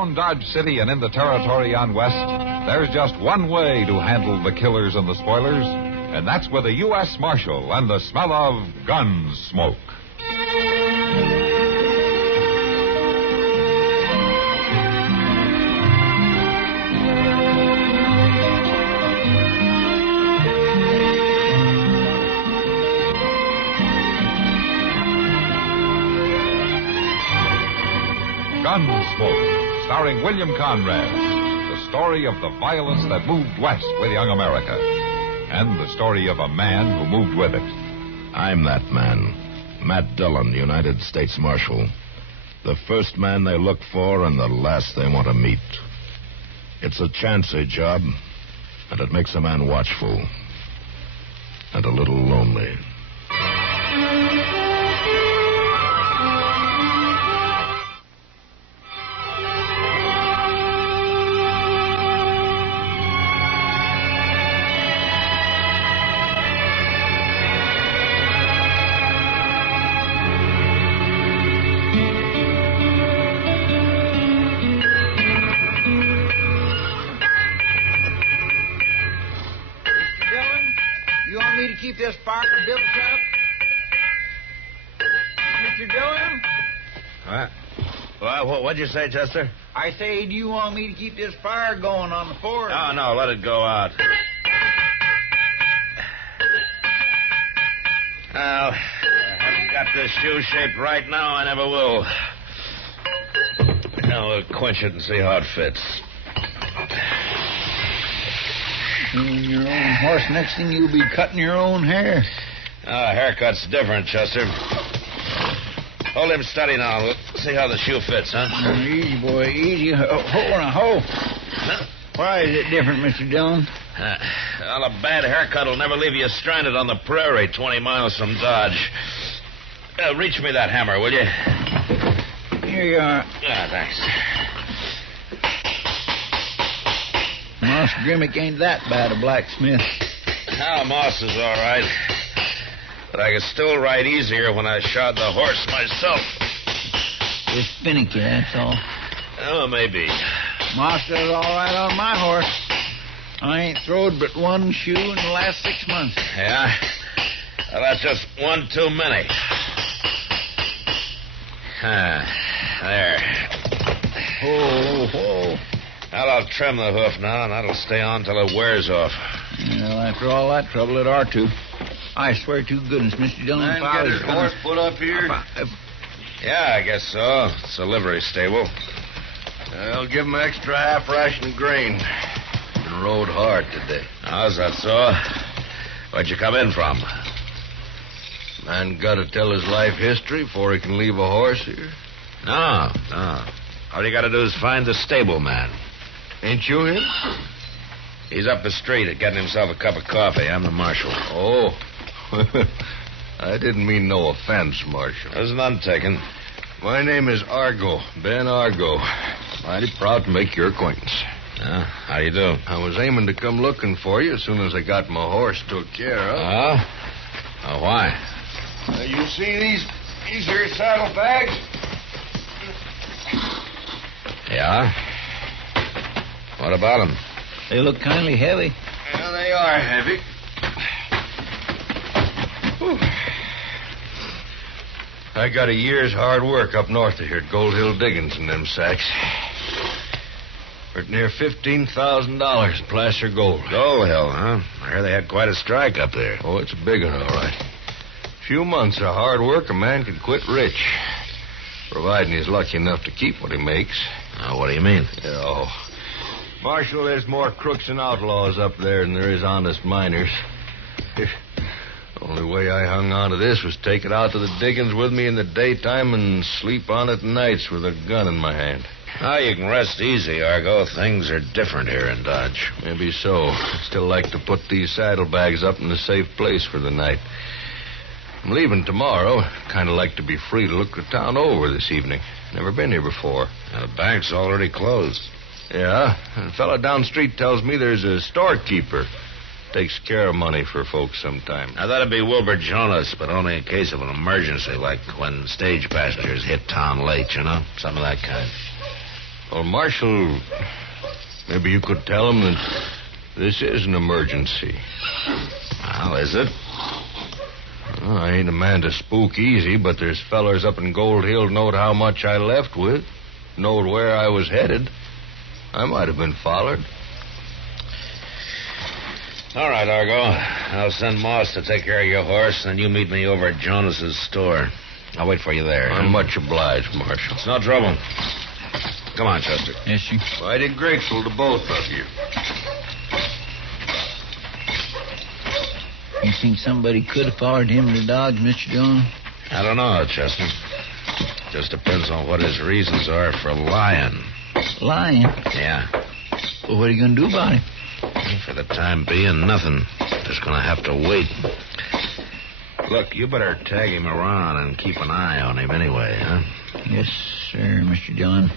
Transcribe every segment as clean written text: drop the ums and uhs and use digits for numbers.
Around Dodge City and in the territory on West, there's just one way to handle the killers and the spoilers, and that's with a U.S. Marshal and the smell of Gunsmoke. Gunsmoke, starring William Conrad, the story of the violence that moved west with young America, and the story of a man who moved with it. I'm that man, Matt Dillon, United States Marshal. The first man they look for and the last they want to meet. It's a chancy job, and it makes a man watchful and a little lonely. Keep this fire built up? Mr. Dillon? What'd you say, Chester? I say, do you want me to keep this fire going on the porch? No, let it go out. Well, I haven't got this shoe shaped right now. I never will. Now we'll quench it and see how it fits. Your own horse, next thing you'll be cutting your own hair. Haircut's different, Chester. Hold him steady now. We'll see how the shoe fits, huh? Easy, boy, easy. Hold on, hold. Why is it different, Mr. Dillon? Well, a bad haircut will never leave you stranded on the prairie 20 miles from Dodge. Reach me that hammer, will you? Here you are. Thanks. Moss Grimmick ain't that bad a blacksmith. Moss is all right. But I could still ride easier when I shod the horse myself. It's finicky, that's all. Oh, maybe. Moss does all right on my horse. I ain't throwed but one shoe in the last 6 months. Yeah? Well, that's just one too many. There. Whoa. Well, I'll trim the hoof now, and that'll stay on till it wears off. Well, after all that trouble, it ought to. I swear to goodness, Mr. Dillon, Man, get his horse put up here? Yeah, I guess so. It's a livery stable. I'll give him an extra half ration of grain. Been rode hard today. How's that so? Where'd you come in from? Man got to tell his life history before he can leave a horse here. No. All you got to do is find the stable man. Ain't you him? He's up the street getting himself a cup of coffee. I'm the marshal. Oh. I didn't mean no offense, Marshal. There's none taken. My name is Argo, Ben Argo. Mighty proud to make your acquaintance. How do you do? I was aiming to come looking for you as soon as I got my horse took care of. Why? You see these here saddlebags? Yeah? What about them? They look kindly heavy. Yeah, they are heavy. Whew. I got a year's hard work up north of here at Gold Hill Diggings in them sacks. We're near $15,000 in placer gold. Gold Hill, huh? I heard they had quite a strike up there. Oh, it's a big one, all right. A few months of hard work, a man can quit rich. Providing he's lucky enough to keep what he makes. What do you mean? Marshal, there's more crooks and outlaws up there than there is honest miners. The only way I hung on to this was take it out to the diggings with me in the daytime and sleep on it nights with a gun in my hand. You can rest easy, Argo. Things are different here in Dodge. Maybe so. I'd still like to put these saddlebags up in a safe place for the night. I'm leaving tomorrow. Kind of like to be free to look the town over this evening. Never been here before. The bank's already closed. Yeah? A fellow down the street tells me there's a storekeeper. Takes care of money for folks sometime. Now, that'd be Wilbur Jonas, but only in case of an emergency, like when stage passengers hit town late, you know? Something of that kind. Well, Marshal, maybe you could tell him that this is an emergency. Well, is it? Well, I ain't a man to spook easy, but there's fellers up in Gold Hill knowed how much I left with, knowed where I was headed. I might have been followed. All right, Argo. I'll send Moss to take care of your horse, and you meet me over at Jonas's store. I'll wait for you there. I'm much obliged, Marshal. It's no trouble. Come on, Chester. Yes, sir. Mighty grateful to both of you. You think somebody could have followed him to Dodge, Mr. Dillon? I don't know, Chester. Just depends on what his reasons are for lying. Lying? Yeah. Well, what are you going to do about it? For the time being, nothing. Just gonna have to wait. Look, you better tag him around and keep an eye on him anyway, huh? Yes, sir, Mr. Dillon.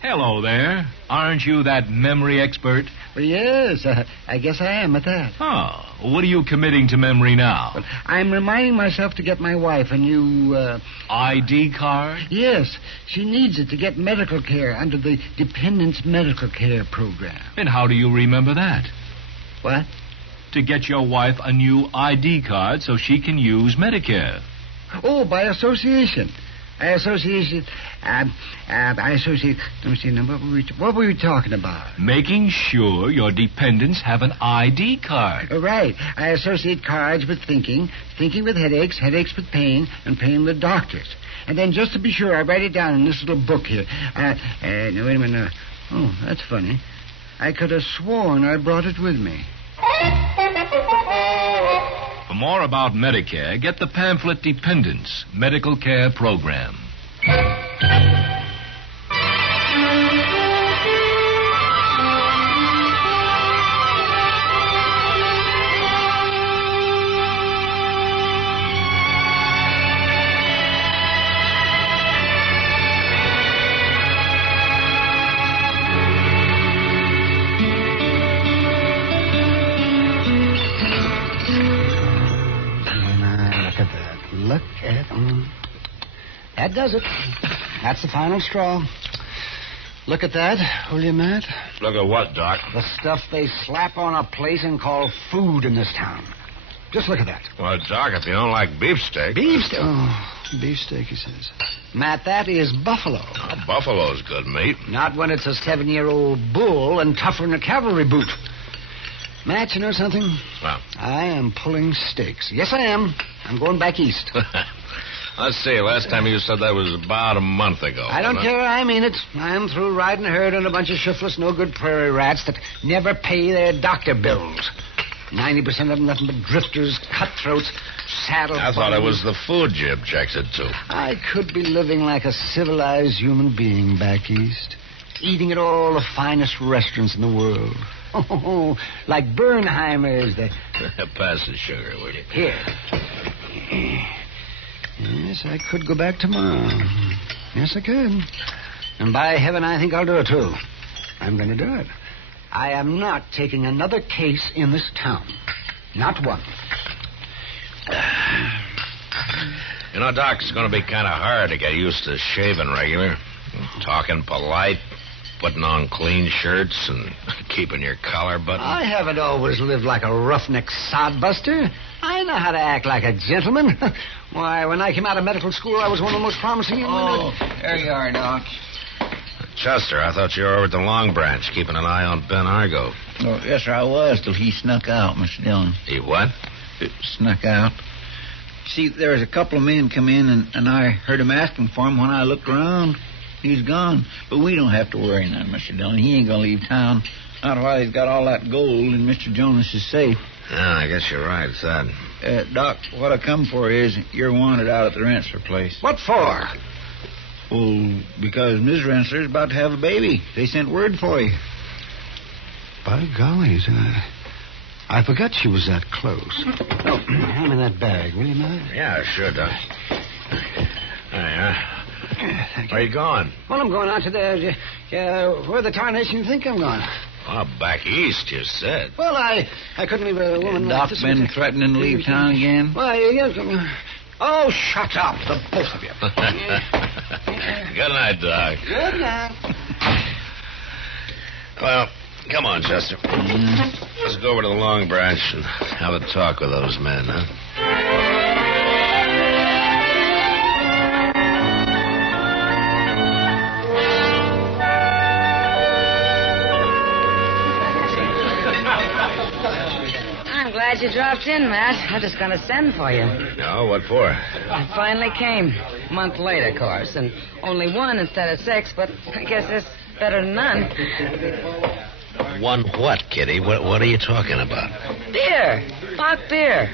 Hello there. Aren't you that memory expert? Well, yes, I guess I am at that. Oh, what are you committing to memory now? Well, I'm reminding myself to get my wife a new, ID card? Yes, she needs it to get medical care under the Dependents Medical Care Program. And how do you remember that? What? To get your wife a new ID card so she can use Medicare. Oh, by association. I associate. Let me see. Now, what were we talking about? Making sure your dependents have an ID card. Right. I associate cards with thinking with headaches, headaches with pain, and pain with doctors. And then, just to be sure, I write it down in this little book here. Now, wait a minute. Oh, that's funny. I could have sworn I brought it with me. For more about Medicare, get the pamphlet Dependents Medical Care Program. Look at that does it. That's the final straw. Look at that, will you, Matt? Look at what, Doc? The stuff they slap on a plate and call food in this town. Just look at that. Well, Doc, if you don't like beefsteak... Beefsteak? Oh, beefsteak, he says. Matt, that is buffalo. Oh, buffalo's good meat. Not when it's a 7-year-old bull and tougher than a cavalry boot. Matt, you know something? Well? I am pulling stakes. Yes, I am. I'm going back east. Let's see. Last time you said that was about a month ago. I don't care. I mean it. I'm through riding herd on a bunch of shiftless, no-good prairie rats that never pay their doctor bills. 90% of them nothing but drifters, cutthroats, saddle... I thought it was the food you objected to. I could be living like a civilized human being back east. Eating at all the finest restaurants in the world. Oh, like Bernheimer's. Pass the sugar, will you? Here. Yes, I could go back tomorrow. Yes, I could. And by heaven, I think I'll do it, too. I'm going to do it. I am not taking another case in this town. Not one. You know, Doc, it's going to be kind of hard to get used to shaving regular. Talking polite, putting on clean shirts, and keeping your collar buttoned. I haven't always lived like a roughneck sodbuster. I know how to act like a gentleman. Why, when I came out of medical school, I was one of the most promising young men. Oh, there you are, Doc. Chester, I thought you were over at the Long Branch, keeping an eye on Ben Argo. Oh, yes, sir, I was, till he snuck out, Mr. Dillon. He what? Snuck out. See, there was a couple of men come in, and I heard him asking for him. When I looked around, he's gone. But we don't have to worry now, Mr. Dillon. He ain't going to leave town. Not while he's got all that gold in Mr. Jonas's safe. Yeah, I guess you're right, son. Doc, what I come for is you're wanted out at the Rensler place. What for? Well, because Ms. Rensler's about to have a baby. They sent word for you. By golly, I forgot she was that close. Oh, hand me that bag, will you, Matt? Yeah, sure, Doc. There Thank you. Where you going? Well, I'm going out to where the tarnation you think I'm going? Oh, back east, you said. Well, I couldn't leave a woman like Doc this. been threatening to leave town again? Why, yes. Oh, shut up, the both of you. Good night, Doc. Good night. Well, come on, Chester. Let's go over to the Long Branch and have a talk with those men, huh? I'm glad you dropped in, Matt. I was just going to send for you. No, what for? It finally came. A month late, of course, and only one instead of 6, but I guess it's better than none. One what, Kitty? What are you talking about? Beer. Bach beer.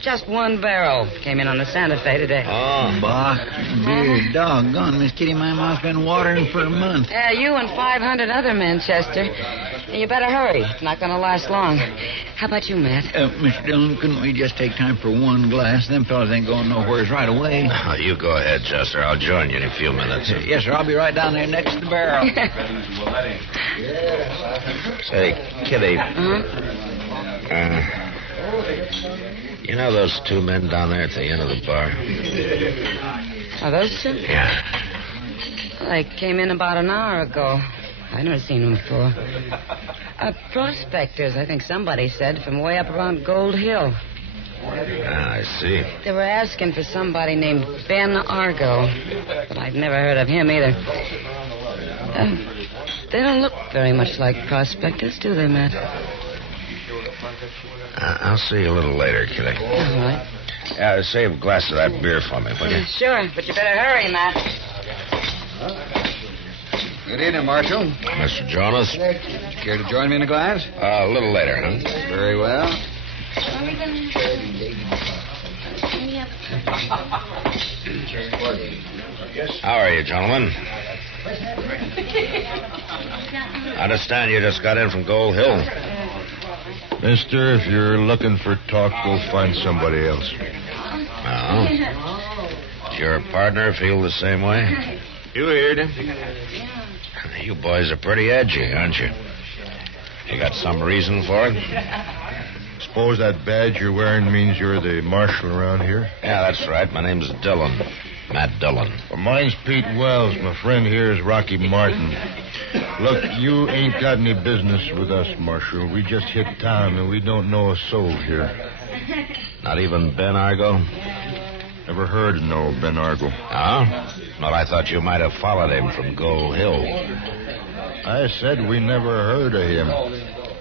Just one barrel. Came in on the Santa Fe today. Oh. Bach, beer, doggone. Miss Kitty, my mouth's been watering for a month. Yeah, you and 500 other men, Chester. You better hurry. It's not going to last long. How about you, Matt? Mr. Dillon, couldn't we just take time for one glass? Them fellas ain't going nowheres right away. Oh, you go ahead, Chester. I'll join you in a few minutes. Yes, sir. I'll be right down there next to the barrel. Say, Kitty. Uh-huh. You know those 2 men down there at the end of the bar? Are those 2? Yeah. Well, they came in about an hour ago. I've never seen them before. Prospectors, I think somebody said, from way up around Gold Hill. Ah, I see. They were asking for somebody named Ben Argo, but I've never heard of him either. They don't look very much like prospectors, do they, Matt? I'll see you a little later, Kitty. All right. Save a glass of that beer for me, will you? Sure, but you better hurry, Matt. Good evening, Marshal. Mr. Jonas? Care to join me in a glass? A little later, huh? Very well. How are you, gentlemen? I understand you just got in from Gold Hill. Mister, if you're looking for talk, we'll find somebody else. Oh? Does your partner feel the same way? You heard him. You boys are pretty edgy, aren't you? You got some reason for it? Suppose that badge you're wearing means you're the marshal around here? Yeah, that's right. My name's Dillon. Matt Dillon. Well, mine's Pete Wells. My friend here is Rocky Martin. Look, you ain't got any business with us, Marshal. We just hit town, and we don't know a soul here. Not even Ben Argo? Never heard of no Ben Argo. Oh? Well, I thought you might have followed him from Gold Hill. I said we never heard of him.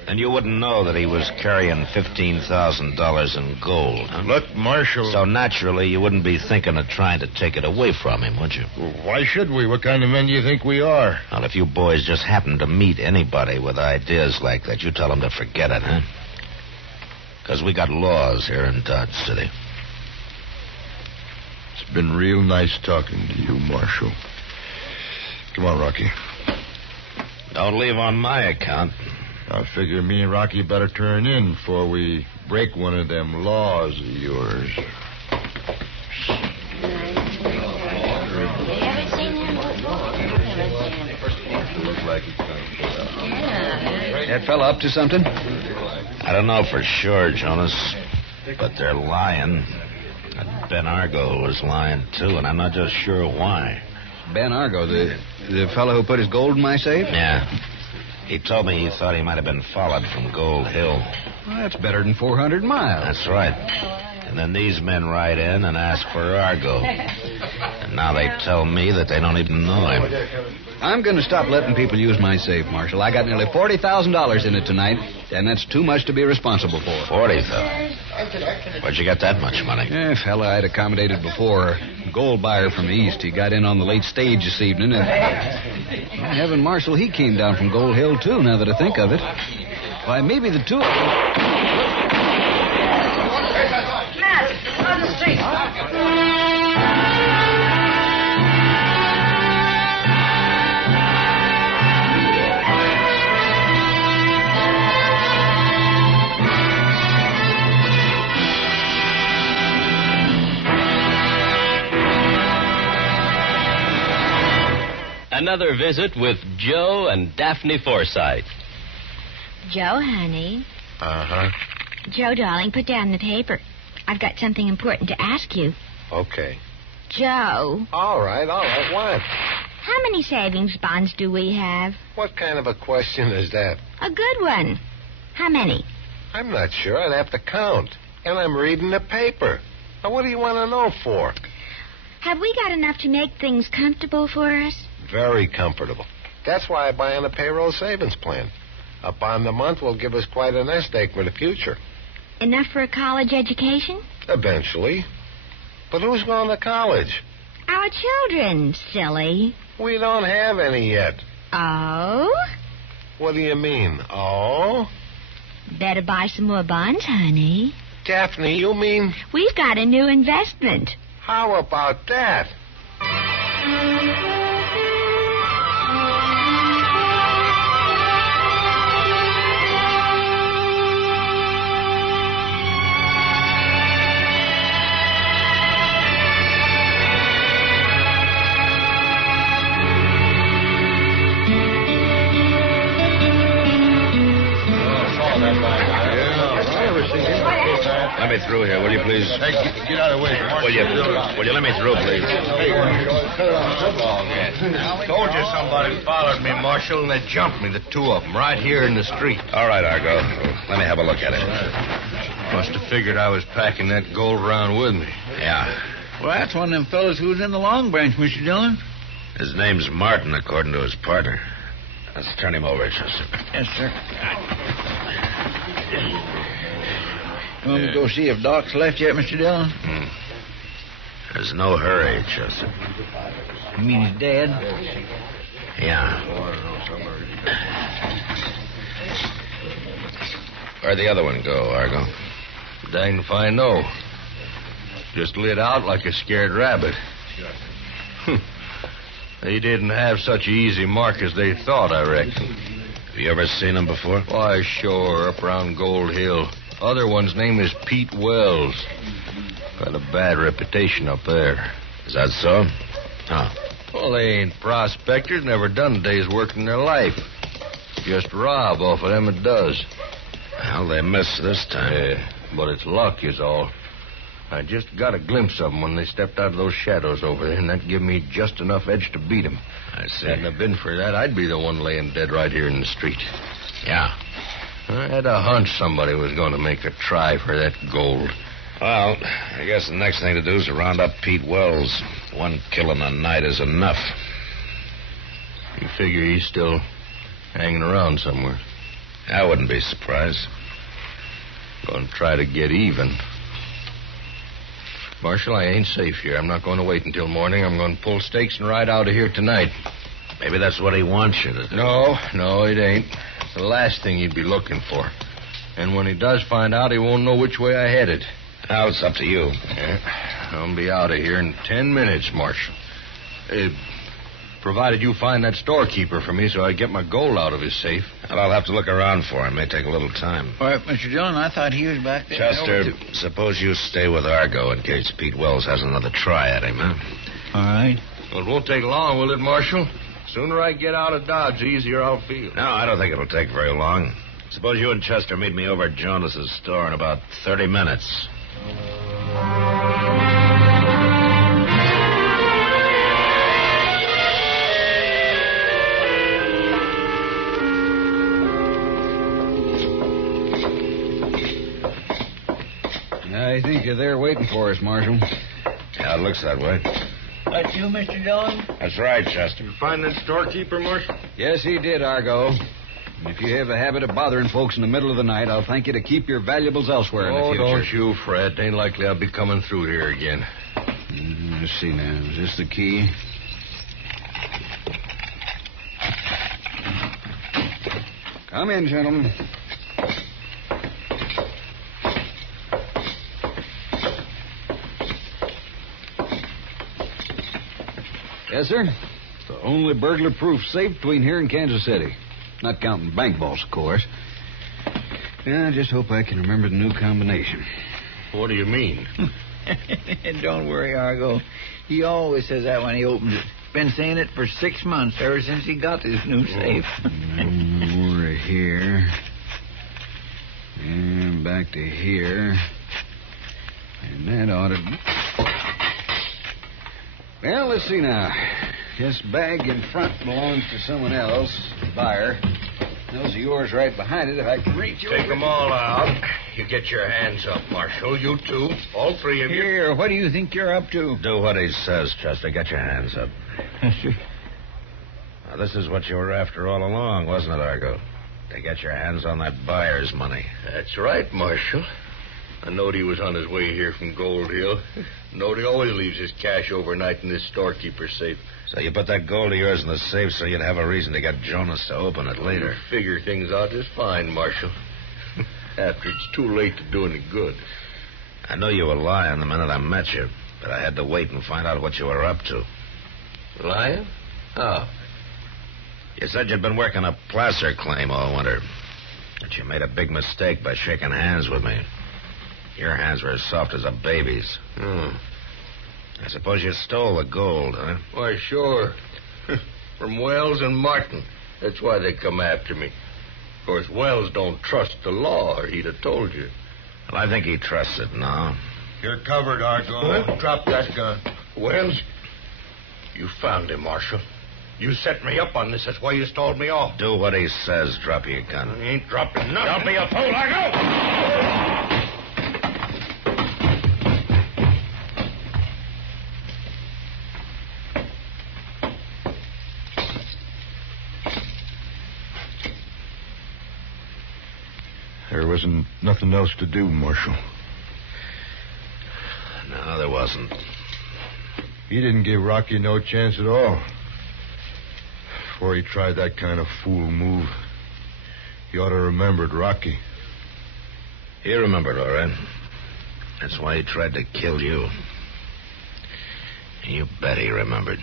And you wouldn't know that he was carrying $15,000 in gold, huh? Look, Marshal... So naturally, you wouldn't be thinking of trying to take it away from him, would you? Well, why should we? What kind of men do you think we are? Well, if you boys just happen to meet anybody with ideas like that, you tell them to forget it, huh? Because we got laws here in Dodge City. It's been real nice talking to you, Marshal. Come on, Rocky. Don't leave on my account. I figure me and Rocky better turn in before we break one of them laws of yours. That fella up to something? I don't know for sure, Jonas, but they're lying. That Ben Argo was lying, too, and I'm not just sure why. Ben Argo, the fellow who put his gold in my safe? Yeah. He told me he thought he might have been followed from Gold Hill. Well, that's better than 400 miles. That's right. And then these men ride in and ask for Argo. And now they tell me that they don't even know him. I'm going to stop letting people use my safe, Marshal. I got nearly $40,000 in it tonight, and that's too much to be responsible for. $40,000? Where'd you get that much money? Fella I'd accommodated before. Gold buyer from the east. He got in on the late stage this evening, and... Heaven, Marshal, he came down from Gold Hill, too, now that I think of it. Why, maybe the two of them... Matt, on the street. Another visit with Joe and Daphne Forsythe. Joe, honey. Uh-huh. Joe, darling, put down the paper. I've got something important to ask you. Okay. Joe. All right. What? How many savings bonds do we have? What kind of a question is that? A good one. How many? I'm not sure. I'd have to count. And I'm reading the paper. Now, what do you want to know for? Have we got enough to make things comfortable for us? Very comfortable. That's why I buy on a payroll savings plan. Up on the month will give us quite a nest egg for the future. Enough for a college education? Eventually. But who's going to college? Our children, silly. We don't have any yet. Oh? What do you mean, oh? Better buy some more bonds, honey. Daphne, you mean... We've got a new investment. How about that? Let me through here, will you, please? Hey, get out of the way. Will you let me through, please? Told you somebody followed me, Marshal, and they jumped me, the two of them, right here in the street. All right, Argo. Let me have a look at it. Must have figured I was packing that gold around with me. Yeah. Well, that's one of them fellas who was in the Long Branch, Mr. Dillon. His name's Martin, according to his partner. Let's turn him over, Chester. Yes, sir. You want me to go see if Doc's left yet, Mr. Dillon? There's no hurry, Chester. You mean he's dead? Yeah. Where'd the other one go, Argo? Dang if I know. Just lit out like a scared rabbit. They didn't have such an easy mark as they thought, I reckon. Have you ever seen him before? Why, sure, up around Gold Hill. Other one's name is Pete Wells. Got a bad reputation up there. Is that so? Huh. Well, they ain't prospectors, never done a day's work in their life. Just rob off of them it does. Well, they missed this time. Yeah, but it's luck is all. I just got a glimpse of them when they stepped out of those shadows over there, and that gave me just enough edge to beat them. I see. Hadn't it been for that, I'd be the one laying dead right here in the street. Yeah. I had a hunch somebody was going to make a try for that gold. Well, I guess the next thing to do is to round up Pete Wells. One kill in a night is enough. You figure he's still hanging around somewhere? I wouldn't be surprised. Going to try to get even. Marshal, I ain't safe here. I'm not going to wait until morning. I'm going to pull stakes and ride out of here tonight. Maybe that's what he wants you to do. No, it ain't. It's the last thing he'd be looking for. And when he does find out, he won't know which way I headed. Now, it's up to you. Yeah, I'll be out of here in 10 minutes, Marshal. Provided you find that storekeeper for me so I get my gold out of his safe. And I'll have to look around for him. May take a little time. All right, Mr. Dillon, I thought he was back there. Chester, suppose you stay with Argo in case Pete Wells has another try at him, huh? All right. Well, it won't take long, will it, Marshal? Sooner I get out of Dodge, the easier I'll feel. No, I don't think it'll take very long. Suppose you and Chester meet me over at Jonas's store in about 30 minutes. I think you're there waiting for us, Marshal. Yeah, it looks that way. That's you, Mr. Dillon? That's right, Chester. You find that storekeeper, Marshal? Yes, he did, Argo. And if you have a habit of bothering folks in the middle of the night, I'll thank you to keep your valuables elsewhere in the future. Don't you fret. Ain't likely I'll be coming through here again. Let's see now. Is this the key? Come in, gentlemen. Yes, sir. It's the only burglar-proof safe between here and Kansas City. Not counting bank vaults, of course. Yeah, I just hope I can remember the new combination. What do you mean? Don't worry, Argo. He always says that when he opens it. Been saying it for 6 months, ever since he got this new safe. No more here. And back to here. And that ought to... Well, let's see now. This bag in front belongs to someone else, Baer. Those are yours right behind it if I can reach you. Take them all out. You get your hands up, Marshal. You two. All three of you. Here, what do you think you're up to? Do what he says, Chester. Get your hands up. Now, this is what you were after all along, wasn't it, Argo? To get your hands on that buyer's money. That's right, Marshal. I knowed he was on his way here from Gold Hill. Knowed he always leaves his cash overnight in this storekeeper's safe. So you put that gold of yours in the safe so you'd have a reason to get Jonas to open it later. You figure things out just fine, Marshal. After it's too late to do any good. I knew you were lying the minute I met you, but I had to wait and find out what you were up to. Lying? How? You said you'd been working a placer claim all winter. That you made a big mistake by shaking hands with me. Your hands were as soft as a baby's. I suppose you stole the gold, huh? Why, sure. From Wells and Martin. That's why they come after me. Of course, Wells don't trust the law, or he'd have told you. Well, I think he trusts it now. You're covered, Argo. What? Drop that gun. Wells, you found him, Marshal. You set me up on this. That's why you stalled me off. Do what he says. Drop your gun. I ain't dropping nothing. Don't be a fool, Argo! There wasn't nothing else to do, Marshal. No, there wasn't. He didn't give Rocky no chance at all. Before he tried that kind of fool move, he ought to have remembered Rocky. He remembered, all right. That's why he tried to kill you. You bet he remembered.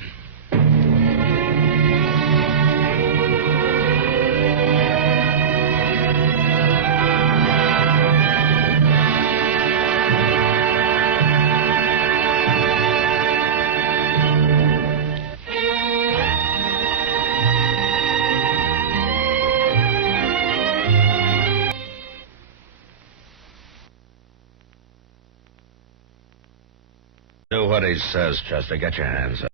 Do what he says, Chester. Get your hands up.